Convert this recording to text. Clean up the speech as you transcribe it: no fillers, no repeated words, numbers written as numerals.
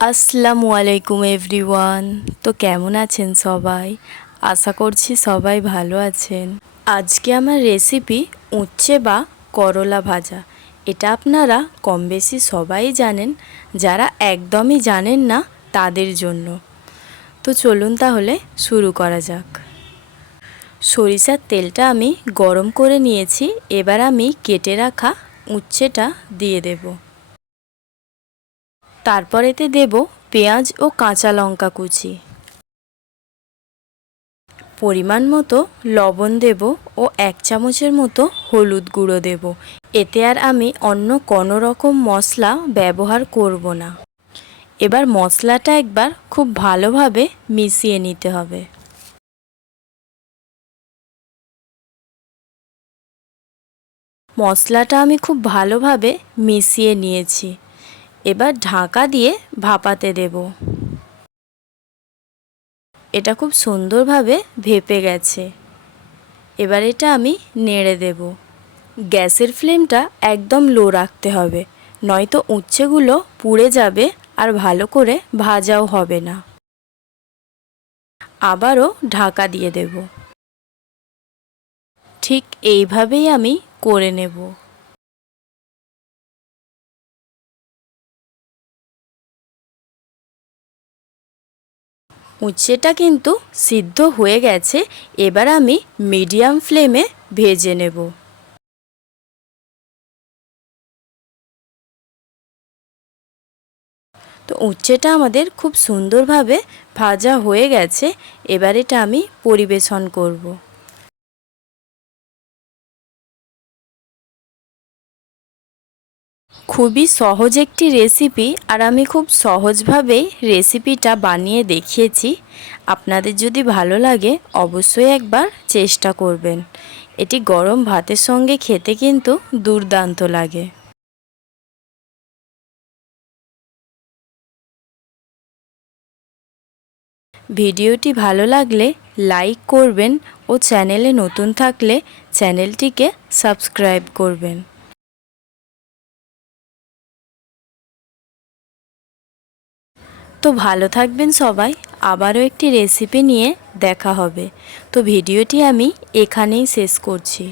আসসালামু আলাইকুম এভরিওয়ান। তো কেমন আছেন সবাই? আশা করছি সবাই ভালো আছেন। আজকে আমার রেসিপি উচ্ছে বা করলা ভাজা। এটা আপনারা কম বেশি সবাই জানেন, যারা একদমই জানেন না তাদের জন্য। তো চলুন তাহলে শুরু করা যাক। সরিষার তেলটা আমি গরম করে নিয়েছি। এবার আমি কেটে রাখা উচ্ছেটা দিয়ে দেব। তারপর এতে দেব পেঁয়াজ ও কাঁচা লঙ্কা কুচি, পরিমাণ মতো লবণ দেব ও 1 চামচের মতো হলুদ গুঁড়ো দেব। এতে আর আমি অন্য কোনো রকম মশলা ব্যবহার করব না। এবার মশলাটা একবার খুব ভালোভাবে মিশিয়ে নিতে হবে। মশলাটা আমি খুব ভালোভাবে মিশিয়ে নিয়েছি। এবার ঢাকা দিয়ে ভাপাতে দেব। এটা খুব সুন্দরভাবে ভেপে গেছে। এবার এটা আমি নেড়ে দেব। গ্যাসের ফ্লেমটা একদম লো রাখতে হবে, নয়তো উচ্ছেগুলো পুড়ে যাবে আর ভালো করে ভাজাও হবে না। আবারও ঢাকা দিয়ে দেব। ঠিক এইভাবেই আমি করে নেব। উচ্ছেটা কিন্তু সিদ্ধ হয়ে গেছে। এবার আমি মিডিয়াম ফ্লেমে ভেজে নেব। তো উচ্ছেটা আমাদের খুব সুন্দরভাবে ভাজা হয়ে গেছে। এবার এটা আমি পরিবেশন করব। খুবই সহজ একটি রেসিপি, আর আমি খুব সহজভাবেই রেসিপিটা বানিয়ে দেখিয়েছি। আপনাদের যদি ভালো লাগে অবশ্যই একবার চেষ্টা করবেন। এটি গরম ভাতের সঙ্গে খেতে কিন্তু দুর্দান্ত লাগে। ভিডিওটি ভালো লাগলে লাইক করবেন ও চ্যানেলে নতুন থাকলে চ্যানেলটিকে সাবস্ক্রাইব করবেন। তো ভালো থাকবেন সবাই। আবারও একটি রেসিপি নিয়ে দেখা হবে। তো ভিডিওটি আমি এখানেই শেষ করছি।